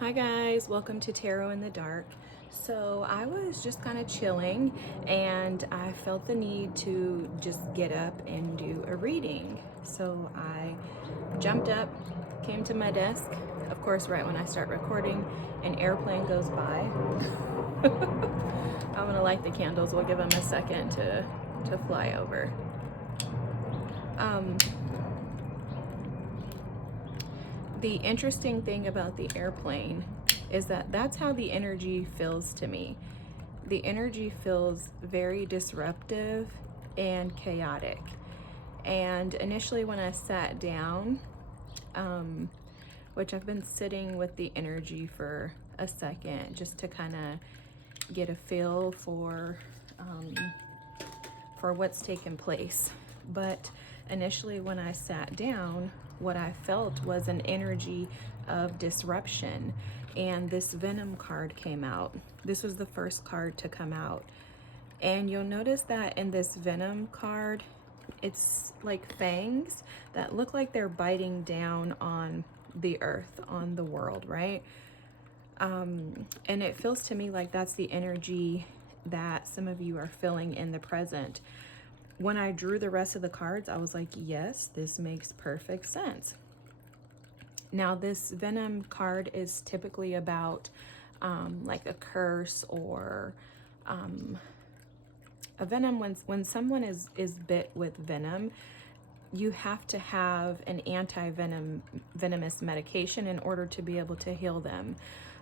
Hi guys, welcome to Tarot in the Dark. So I was just kind of chilling and I felt the need to just get up and do a reading. So I jumped up, came to my desk. Of course, right when I start recording, an airplane goes by. I'm gonna light the candles. We'll give them a second to fly over. The interesting thing about the airplane is that that's how the energy feels to me. The energy feels very disruptive and chaotic. And initially, when I sat down, which I've been sitting with the energy for a second just to kind of get a feel for what's taken place. But initially, when I sat down, what I felt was an energy of disruption. And this Venom card came out. This was the first card to come out. And you'll notice that in this Venom card, it's like fangs that look like they're biting down on the earth, on the world, right? And it feels to me like that's the energy that some of you are feeling in the present. When I drew the rest of the cards, I was like, yes, this makes perfect sense. Now, this Venom card is typically about like a curse or a venom. When someone is bit with venom, you have to have an venomous medication in order to be able to heal them.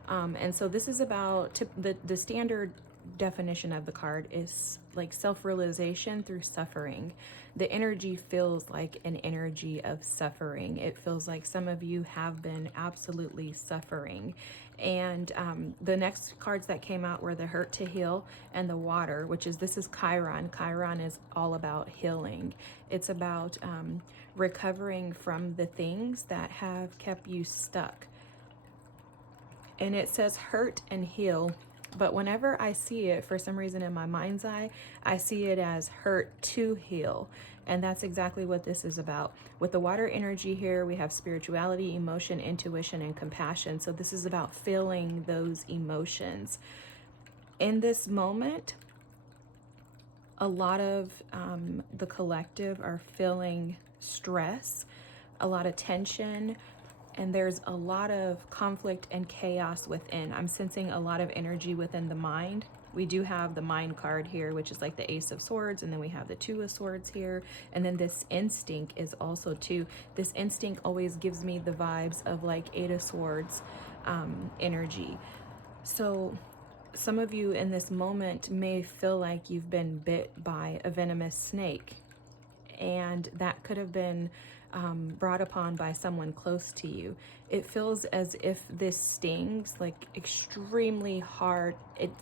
And so this is about the standard definition of the card is like self-realization through suffering. The energy feels like an energy of suffering. It feels like some of you have been absolutely suffering. And the next cards that came out were the hurt to heal and the water, which is, this is Chiron. Chiron is all about healing. It's about recovering from the things that have kept you stuck. And it says hurt and heal. But whenever I see it, for some reason in my mind's eye, I see it as hurt to heal. And that's exactly what this is about. With the water energy here, we have spirituality, emotion, intuition, and compassion. So this is about feeling those emotions. In this moment, a lot of the collective are feeling stress, a lot of tension, and there's a lot of conflict and chaos within. I'm sensing a lot of energy within the mind. We do have the mind card here, which is like the Ace of Swords, and then we have the Two of Swords here, and then this instinct is also too. This instinct always gives me the vibes of like Eight of Swords energy. So some of you in this moment may feel like you've been bit by a venomous snake, and that could have been brought upon by someone close to you. It feels as if this stings like extremely hard. It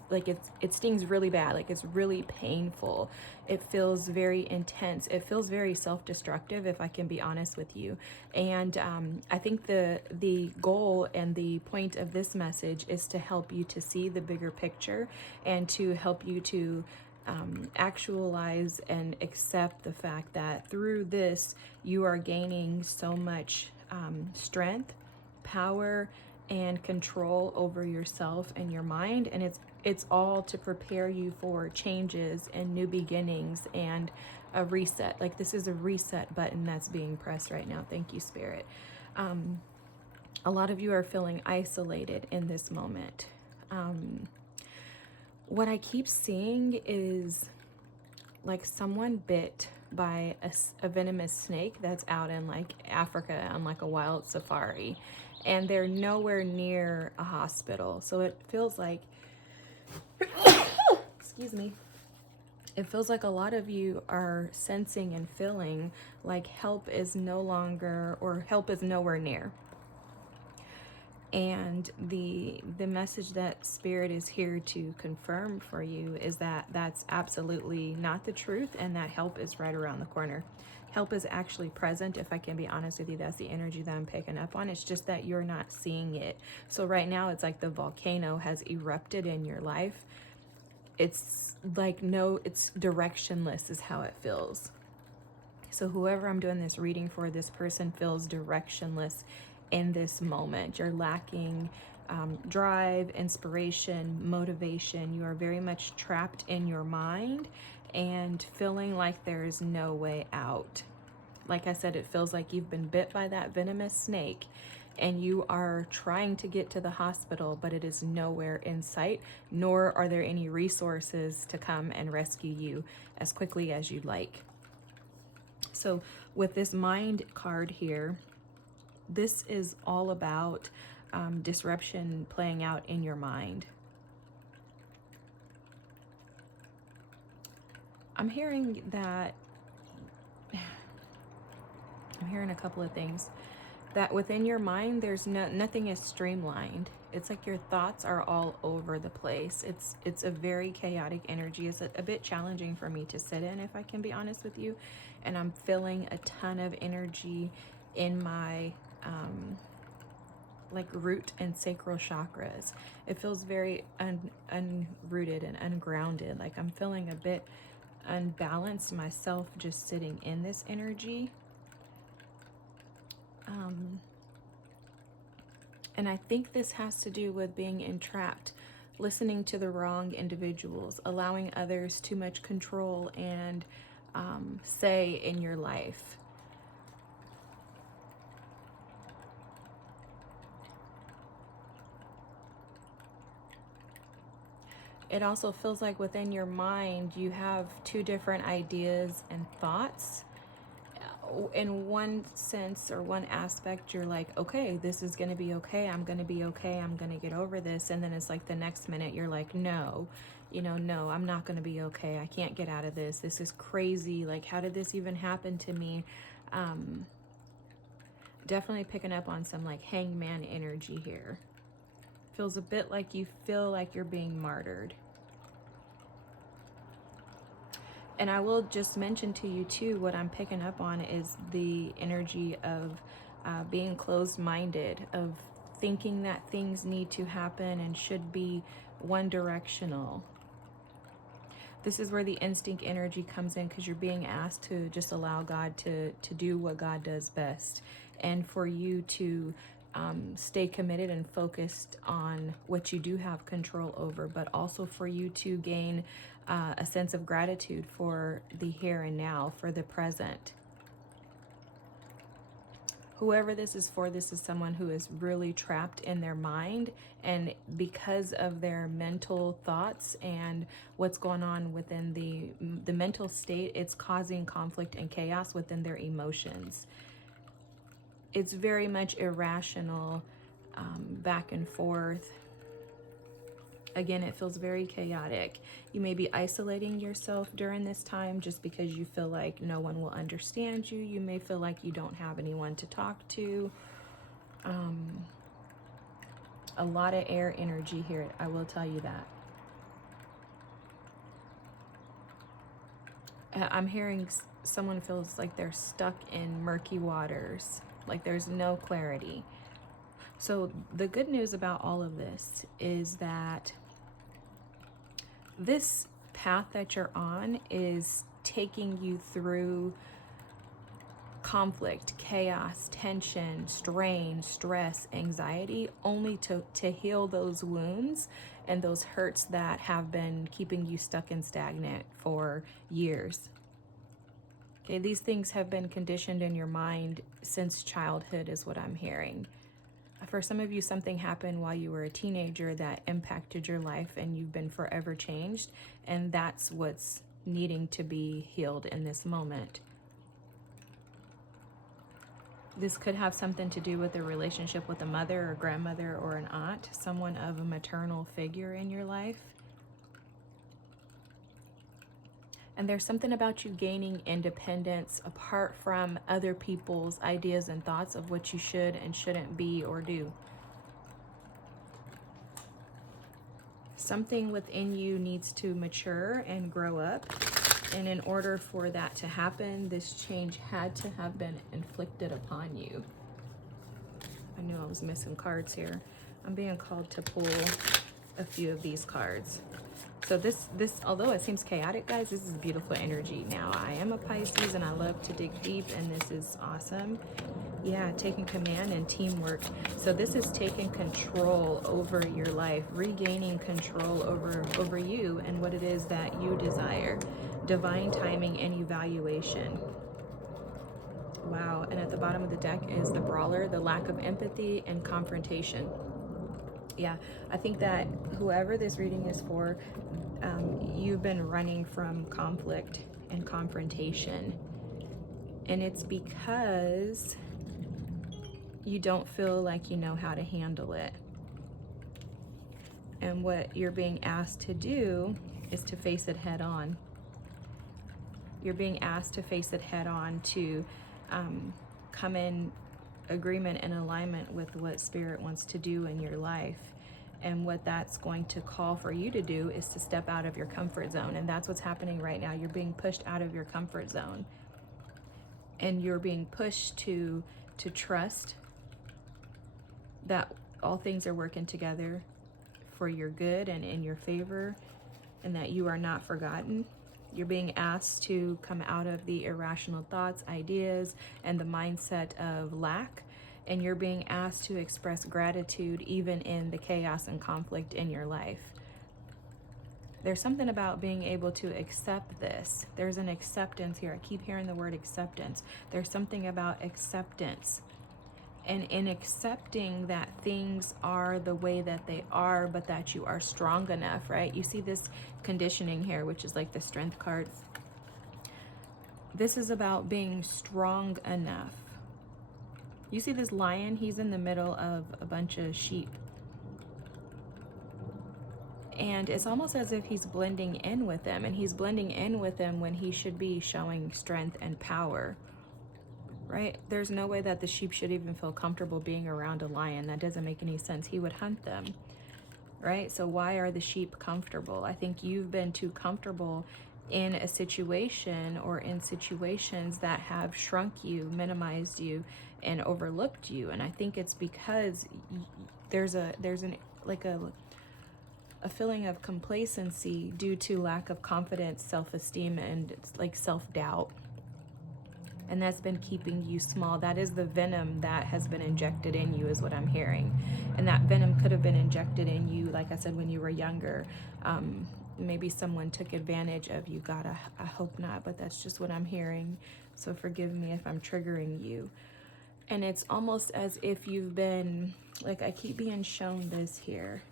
stings really bad, like it's really painful. It feels very intense. It feels very self-destructive, if I can be honest with you. And I think the goal and the point of this message is to help you to see the bigger picture and to help you to actualize and accept the fact that through this you are gaining so much strength, power, and control over yourself and your mind, and it's all to prepare you for changes and new beginnings and a reset. Like, this is a reset button that's being pressed right now. Thank you, Spirit. A lot of you are feeling isolated in this moment. What I keep seeing is like someone bit by a venomous snake that's out in like Africa on like a wild safari, and they're nowhere near a hospital. So it feels like, excuse me, it feels like a lot of you are sensing and feeling like help is no longer, or help is nowhere near. And the message that Spirit is here to confirm for you is that that's absolutely not the truth, and that help is right around the corner. Help is actually present, if I can be honest with you. That's the energy that I'm picking up on. It's just that you're not seeing it. So right now it's like the volcano has erupted in your life. It's like, no, it's directionless is how it feels. So whoever I'm doing this reading for, this person feels directionless in this moment. You're lacking drive, inspiration, motivation. You are very much trapped in your mind and feeling like there is no way out. Like I said, it feels like you've been bit by that venomous snake and you are trying to get to the hospital, but it is nowhere in sight, nor are there any resources to come and rescue you as quickly as you'd like. So with this mind card here, this is all about disruption playing out in your mind. I'm hearing that, I'm hearing a couple of things. That within your mind, there's nothing is streamlined. It's like your thoughts are all over the place. It's a very chaotic energy. It's a bit challenging for me to sit in, if I can be honest with you. And I'm feeling a ton of energy in my like root and sacral chakras. It feels very unrooted and ungrounded. Like I'm feeling a bit unbalanced myself just sitting in this energy. And I think this has to do with being entrapped, listening to the wrong individuals, allowing others too much control and say in your life. It also feels like within your mind, you have two different ideas and thoughts. In one sense or one aspect, you're like, okay, this is going to be okay. I'm going to be okay. I'm going to get over this. And then it's like the next minute you're like, no, no, I'm not going to be okay. I can't get out of this. This is crazy. Like, how did this even happen to me? Definitely picking up on some like hangman energy here. Feels a bit like you feel like you're being martyred. And I will just mention to you too, what I'm picking up on is the energy of being closed-minded, of thinking that things need to happen and should be one directional. This is where the instinct energy comes in, because you're being asked to just allow God to do what God does best, and for you to stay committed and focused on what you do have control over, but also for you to gain a sense of gratitude for the here and now, for the present. Whoever this is for, this is someone who is really trapped in their mind, and because of their mental thoughts and what's going on within the mental state, it's causing conflict and chaos within their emotions. It's very much irrational, back and forth. Again, it feels very chaotic. You may be isolating yourself during this time just because you feel like no one will understand you. You may feel like you don't have anyone to talk to. A lot of air energy here, I will tell you that. I'm hearing someone feels like they're stuck in murky waters, like there's no clarity. So the good news about all of this is that this path that you're on is taking you through conflict, chaos, tension, strain, stress, anxiety, only to heal those wounds and those hurts that have been keeping you stuck and stagnant for years. Okay, these things have been conditioned in your mind since childhood is what I'm hearing. For some of you, something happened while you were a teenager that impacted your life and you've been forever changed, and that's what's needing to be healed in this moment. This could have something to do with a relationship with a mother or grandmother or an aunt, someone of a maternal figure in your life. And there's something about you gaining independence apart from other people's ideas and thoughts of what you should and shouldn't be or do. Something within you needs to mature and grow up. And in order for that to happen, this change had to have been inflicted upon you. I knew I was missing cards here. I'm being called to pull a few of these cards. So this, although it seems chaotic, guys, this is beautiful energy. Now, I am a Pisces and I love to dig deep, and this is awesome. Yeah, taking command and teamwork. So this is taking control over your life, regaining control over you and what it is that you desire. Divine timing and evaluation. Wow. And at the bottom of the deck is the brawler, the lack of empathy and confrontation. Yeah, I think that whoever this reading is for, you've been running from conflict and confrontation. And it's because you don't feel like you know how to handle it. And what you're being asked to do is to face it head on. You're being asked to face it head on, to come in agreement and alignment with what Spirit wants to do in your life. And what that's going to call for you to do is to step out of your comfort zone. And that's what's happening right now. You're being pushed out of your comfort zone. And you're being pushed to trust that all things are working together for your good and in your favor, and that you are not forgotten. You're being asked to come out of the irrational thoughts, ideas, and the mindset of lack, and you're being asked to express gratitude even in the chaos and conflict in your life. There's something about being able to accept this. There's an acceptance here. I keep hearing the word acceptance. There's something about acceptance. And in accepting that things are the way that they are, but that you are strong enough, right? You see this conditioning here, which is like the strength card. This is about being strong enough. You see this lion? He's in the middle of a bunch of sheep. And it's almost as if he's blending in with them. And he's blending in with them when he should be showing strength and power. Right? There's no way that the sheep should even feel comfortable being around a lion. That doesn't make any sense. He would hunt them. Right? So why are the sheep comfortable? I think you've been too comfortable in a situation or in situations that have shrunk you, minimized you, and overlooked you. And I think it's because there's a feeling of complacency due to lack of confidence, self-esteem, and like self-doubt. And that's been keeping you small. That is the venom that has been injected in you, is what I'm hearing. And that venom could have been injected in you, like I said, when you were younger. Maybe someone took advantage of you. God, I hope not, but that's just what I'm hearing. So forgive me if I'm triggering you. And it's almost as if you've been, like I keep being shown this here,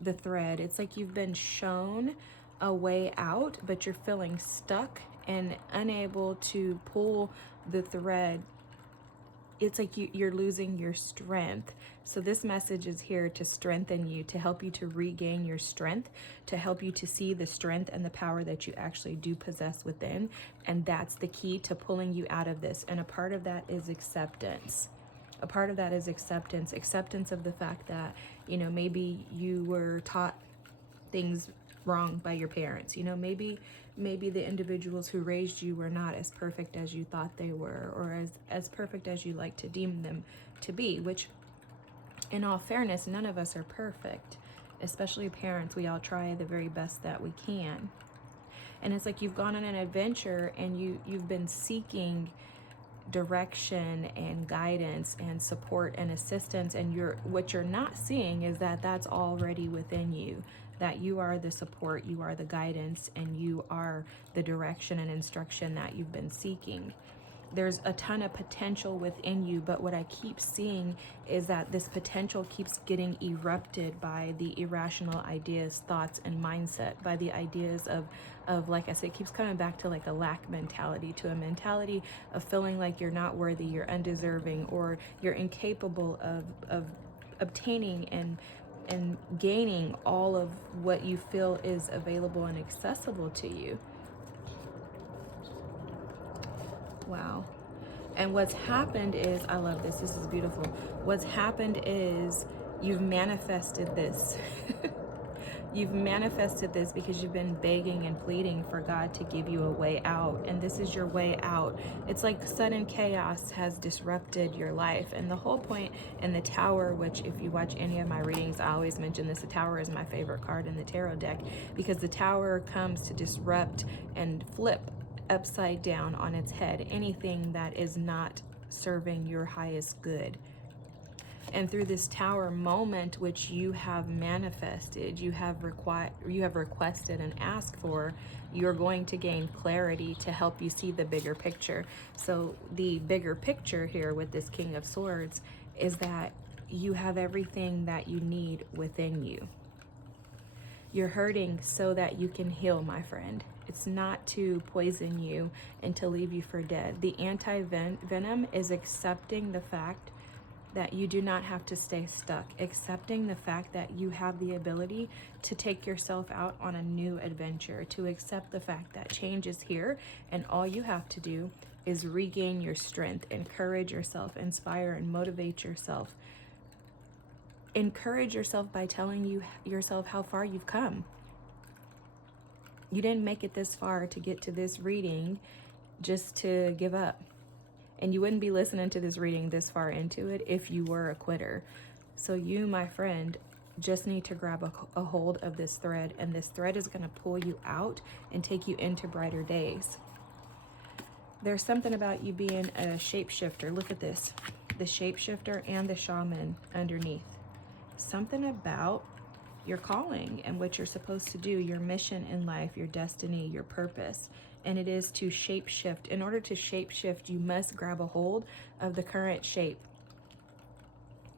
the thread. It's like you've been shown a way out, but you're feeling stuck and unable to pull the thread. It's like you're losing your strength. So this message is here to strengthen you, to help you to regain your strength, to help you to see the strength and the power that you actually do possess within. And that's the key to pulling you out of this. And a part of that is acceptance. A part of that is acceptance. Acceptance of the fact that, you know, maybe you were taught things wrong by your parents. You know, maybe the individuals who raised you were not as perfect as you thought they were, or as perfect as you like to deem them to be, which in all fairness, none of us are perfect, especially parents. We all try the very best that we can. And it's like you've gone on an adventure and you've been seeking direction and guidance and support and assistance, and what you're not seeing is that that's already within you, that you are the support, you are the guidance, and you are the direction and instruction that you've been seeking. There's a ton of potential within you, but what I keep seeing is that this potential keeps getting erupted by the irrational ideas, thoughts, and mindset, by the ideas of like I said, it keeps coming back to like a lack mentality, to a mentality of feeling like you're not worthy, you're undeserving, or you're incapable of obtaining and gaining all of what you feel is available and accessible to you. Wow. And what's happened is, I love this, this is beautiful. What's happened is you've manifested this. You've manifested this because you've been begging and pleading for God to give you a way out. And this is your way out. It's like sudden chaos has disrupted your life. And the whole point in the Tower, which if you watch any of my readings, I always mention this, the Tower is my favorite card in the tarot deck, because the Tower comes to disrupt and flip upside down on its head anything that is not serving your highest good. And through this Tower moment, which you have manifested, you have requested and asked for, you're going to gain clarity to help you see the bigger picture. So the bigger picture here with this King of Swords is that you have everything that you need within you. You're hurting so that you can heal, my friend. It's not to poison you and to leave you for dead. The anti-venom is accepting the fact that you do not have to stay stuck, accepting the fact that you have the ability to take yourself out on a new adventure, to accept the fact that change is here, and all you have to do is regain your strength, encourage yourself, inspire and motivate yourself. Encourage yourself by telling yourself how far you've come. You didn't make it this far to get to this reading just to give up. And you wouldn't be listening to this reading this far into it if you were a quitter. So you, my friend, just need to grab a hold of this thread, and this thread is going to pull you out and take you into brighter days. There's something about you being a shapeshifter. Look at this. The shapeshifter and the shaman underneath. Something about your calling and what you're supposed to do, your mission in life, your destiny, your purpose. And it is to shapeshift. In order to shapeshift, you must grab a hold of the current shape.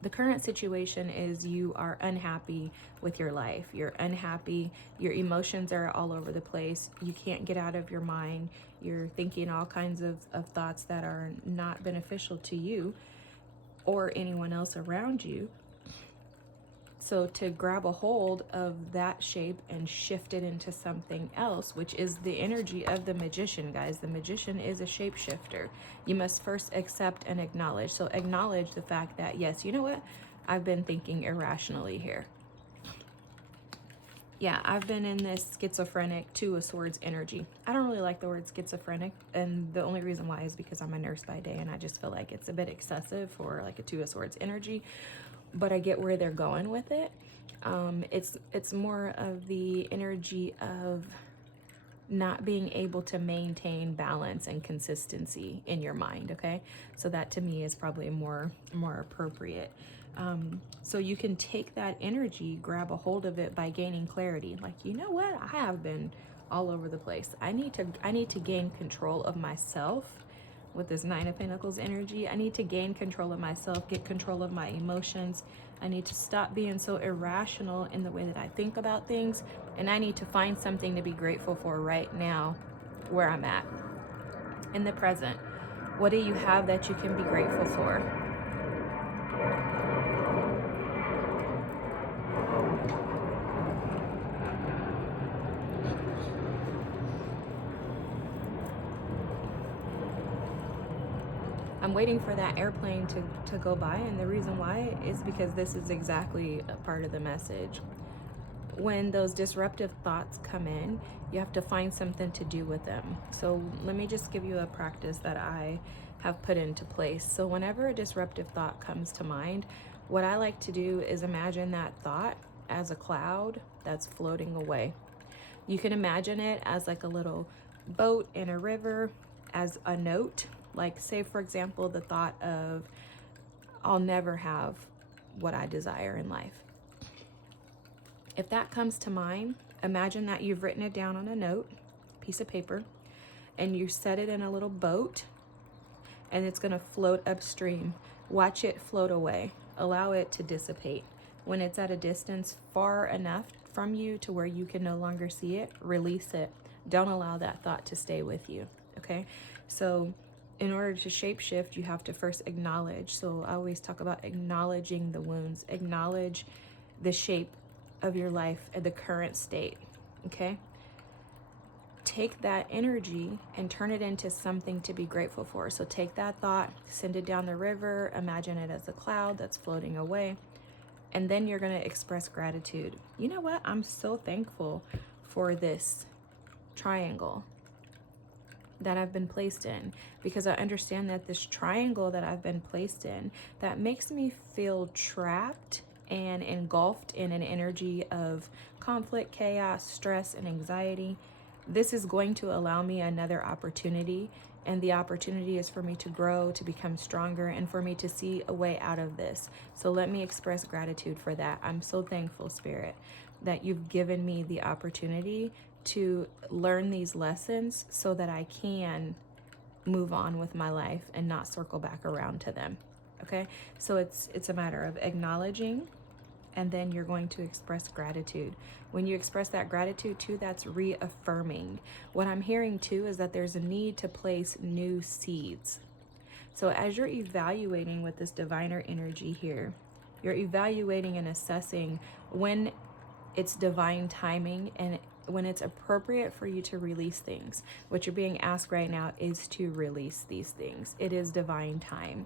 The current situation is you are unhappy with your life. You're unhappy. Your emotions are all over the place. You can't get out of your mind. You're thinking all kinds of thoughts that are not beneficial to you or anyone else around you. So to grab a hold of that shape and shift it into something else, which is the energy of the magician, guys. The magician is a shapeshifter. You must first accept and acknowledge. So acknowledge the fact that, yes, you know what? I've been thinking irrationally here. Yeah, I've been in this schizophrenic Two of Swords energy. I don't really like the word schizophrenic, and the only reason why is because I'm a nurse by day, and I just feel like it's a bit excessive for like a Two of Swords energy. But I get where they're going with it. It's more of the energy of not being able to maintain balance and consistency in your mind, okay? So that to me is probably more appropriate. So you can take that energy, grab a hold of it by gaining clarity. Like, you know what? I have been all over the place. I need to gain control of myself. With this Nine of Pentacles energy, I need to gain control of myself, get control of my emotions. I need to stop being so irrational in the way that I think about things. And I need to find something to be grateful for right now, where I'm at, in the present. What do you have that you can be grateful for? I'm waiting for that airplane to go by, and the reason why is because this is exactly a part of the message. When those disruptive thoughts come in, you have to find something to do with them. So let me just give you a practice that I have put into place. So whenever a disruptive thought comes to mind, what I like to do is imagine that thought as a cloud that's floating away. You can imagine it as like a little boat in a river, as a note. Like, say, for example, the thought of, I'll never have what I desire in life. If that comes to mind, imagine that you've written it down on a note, piece of paper, and you set it in a little boat, and it's going to float upstream. Watch it float away. Allow it to dissipate. When it's at a distance far enough from you to where you can no longer see it, release it. Don't allow that thought to stay with you, okay? So in order to shapeshift, you have to first acknowledge. So I always talk about acknowledging the wounds. Acknowledge the shape of your life at the current state, okay? Take that energy and turn it into something to be grateful for. So take that thought, send it down the river, imagine it as a cloud that's floating away, and then you're going to express gratitude. You know what? I'm so thankful for this triangle that I've been placed in, because I understand that this triangle that I've been placed in, that makes me feel trapped and engulfed in an energy of conflict, chaos, stress, and anxiety. This is going to allow me another opportunity And the opportunity is for me to grow, to become stronger, and for me to see a way out of this. So let me express gratitude for that. I'm so thankful, Spirit, that you've given me the opportunity to learn these lessons so that I can move on with my life and not circle back around to them. Okay? So it's a matter of acknowledging, and then you're going to express gratitude. When you express that gratitude too, that's reaffirming. What I'm hearing too is that there's a need to place new seeds. So as you're evaluating with this diviner energy here, you're evaluating and assessing when it's divine timing and when it's appropriate for you to release things. What you're being asked right now is to release these things. It is divine time.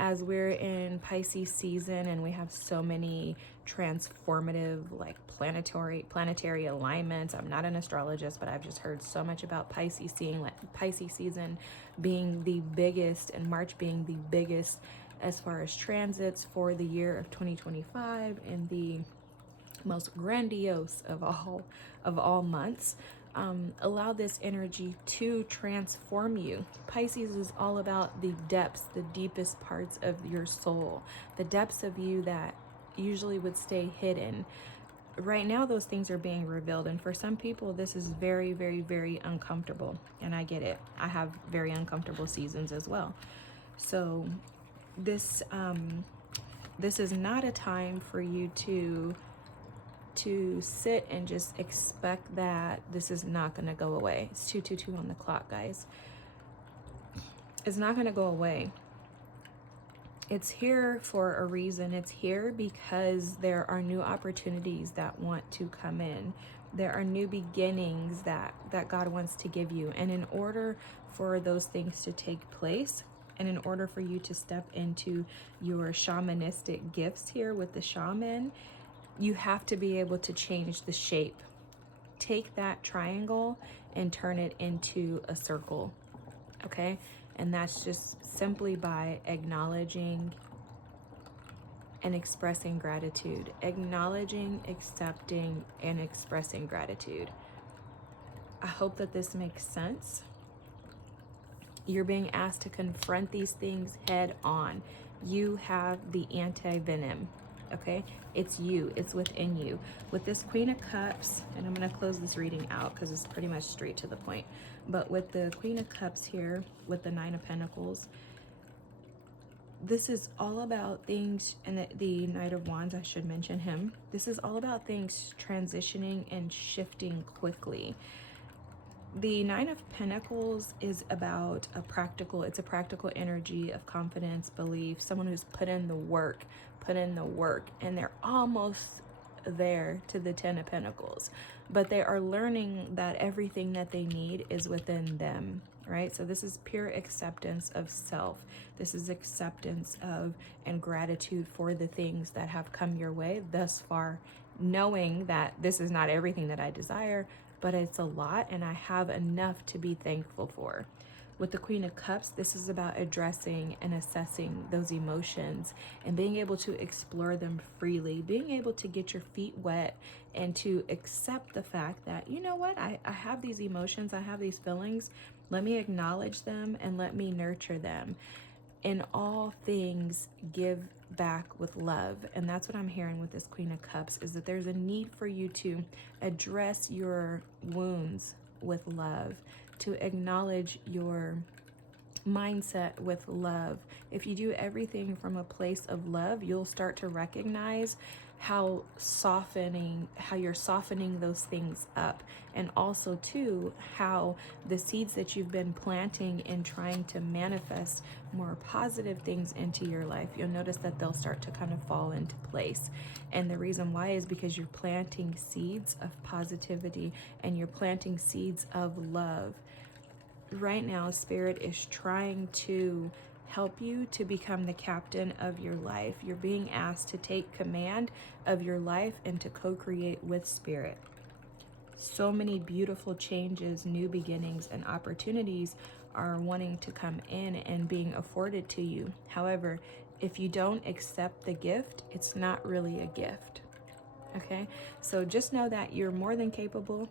As we're in Pisces season and we have so many transformative, like planetary alignments. I'm not an astrologist, but I've just heard so much about Pisces season being the biggest, and March being the biggest as far as transits for the year of 2025, and the most grandiose of all months. Allow this energy to transform you. Pisces is all about the depths, the deepest parts of your soul, the depths of you that usually would stay hidden. Right now, those things are being revealed, and for some people, this is very, very, very uncomfortable, and I get it. I have very uncomfortable seasons as well. So this is not a time for you to sit and just expect that this is not going to go away. It's 2:22 on the clock, guys. It's not going to go away. It's here for a reason. It's here because there are new opportunities that want to come in. There are new beginnings that God wants to give you. And in order for those things to take place, and in order for you to step into your shamanistic gifts here with the shaman, you have to be able to change the shape. Take that triangle and turn it into a circle, okay? And that's just simply by acknowledging and expressing gratitude. Acknowledging, accepting, and expressing gratitude. I hope that this makes sense. You're being asked to confront these things head on. You have the anti-venom. Okay, it's you, it's within you. With this Queen of Cups, and I'm going to close this reading out because it's pretty much straight to the point. But with the Queen of Cups here, with the Nine of Pentacles, this is all about things, and the Knight of Wands, I should mention him. This is all about things transitioning and shifting quickly. The Nine of Pentacles is about it's a practical energy of confidence, belief, someone who's put in the work, and they're almost there to the Ten of Pentacles, but they are learning that everything that they need is within them, right? So this is pure acceptance of self. This is acceptance of and gratitude for the things that have come your way thus far, knowing that this is not everything that I desire, but it's a lot, and I have enough to be thankful for. With the Queen of Cups, this is about addressing and assessing those emotions and being able to explore them freely, being able to get your feet wet and to accept the fact that, you know what, I have these emotions, I have these feelings. Let me acknowledge them and let me nurture them. In all things, give back with love. And that's what I'm hearing with this Queen of Cups, is that there's a need for you to address your wounds with love, to acknowledge your mindset with love. If you do everything from a place of love, you'll start to recognize how you're softening those things up, and also too how the seeds that you've been planting and trying to manifest more positive things into your life, you'll notice that they'll start to kind of fall into place. And the reason why is because you're planting seeds of positivity and you're planting seeds of love. Right now, Spirit is trying to help you to become the captain of your life. You're being asked to take command of your life and to co-create with Spirit. So many beautiful changes, new beginnings, and opportunities are wanting to come in and being afforded to you. However, if you don't accept the gift, it's not really a gift. Okay? So just know that you're more than capable.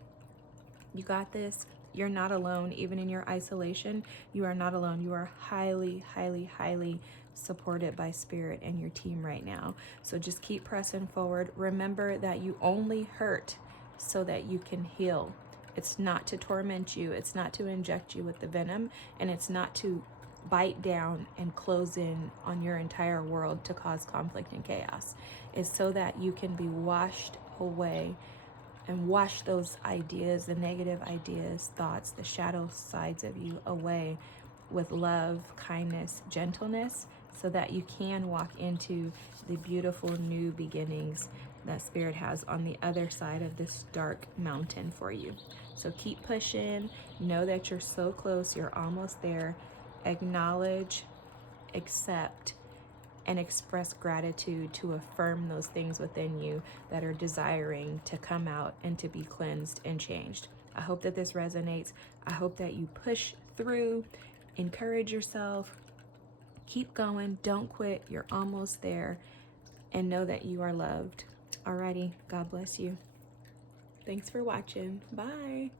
You got this. you're not alone. Even in your isolation, you are not alone. You are highly, highly, highly supported by Spirit and your team right now. So just keep pressing forward. Remember that you only hurt so that you can heal. It's not to torment you. It's not to inject you with the venom, and it's not to bite down and close in on your entire world to cause conflict and chaos. It's so that you can be washed away and wash those ideas, the negative ideas, thoughts, the shadow sides of you away with love, kindness, gentleness, so that you can walk into the beautiful new beginnings that Spirit has on the other side of this dark mountain for you. So keep pushing. Know that you're so close. You're almost there. Acknowledge, accept, and express gratitude to affirm those things within you that are desiring to come out and to be cleansed and changed. I hope that this resonates. I hope that you push through, encourage yourself, keep going, don't quit. You're almost there, and know that you are loved. Alrighty, God bless you. Thanks for watching. Bye.